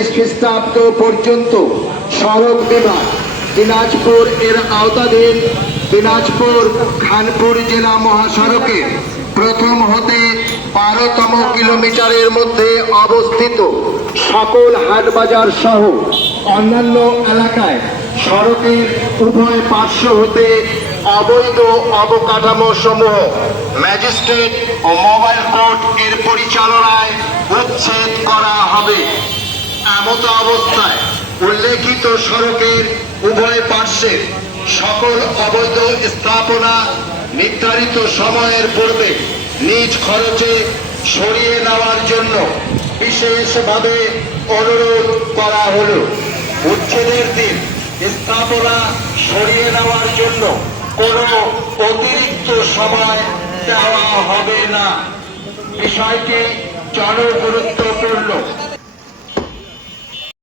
তেইশ খ্রিস্টাব্দ পর্যন্ত সড়ক বিভাগ দিনাজপুর এর আওতাধীন দিনাজপুর খানপুর জেলা মহাসড়কে প্রথম হতে বারোতম কিলোমিটারের মধ্যে অবস্থিত সকল হাটবাজার সহ অন্যান্য এলাকায় সড়কের উভয় পার্শ্ব হতে অবৈধ অবকাঠামো সমূহ, ম্যাজিস্ট্রেট ও মোবাইল কোর্ট এর পরিচালনায় উচ্ছেদ করা এমত অবস্থায় উল্লেখিত সড়কের উভয় পার্শ্বে সকল অবৈধ স্থাপনা নির্ধারিত সময়ের পূর্বে নিজ খরচে সরিয়ে নেওয়ার জন্য বিশেষভাবে অনুরোধ করা হলো। উচ্ছেদের দিন স্থাপনা সরিয়ে নেওয়ার জন্য কোনো অতিরিক্ত সময় দেওয়া হবে না। বিষয়টি জনগুরুত্বপূর্ণ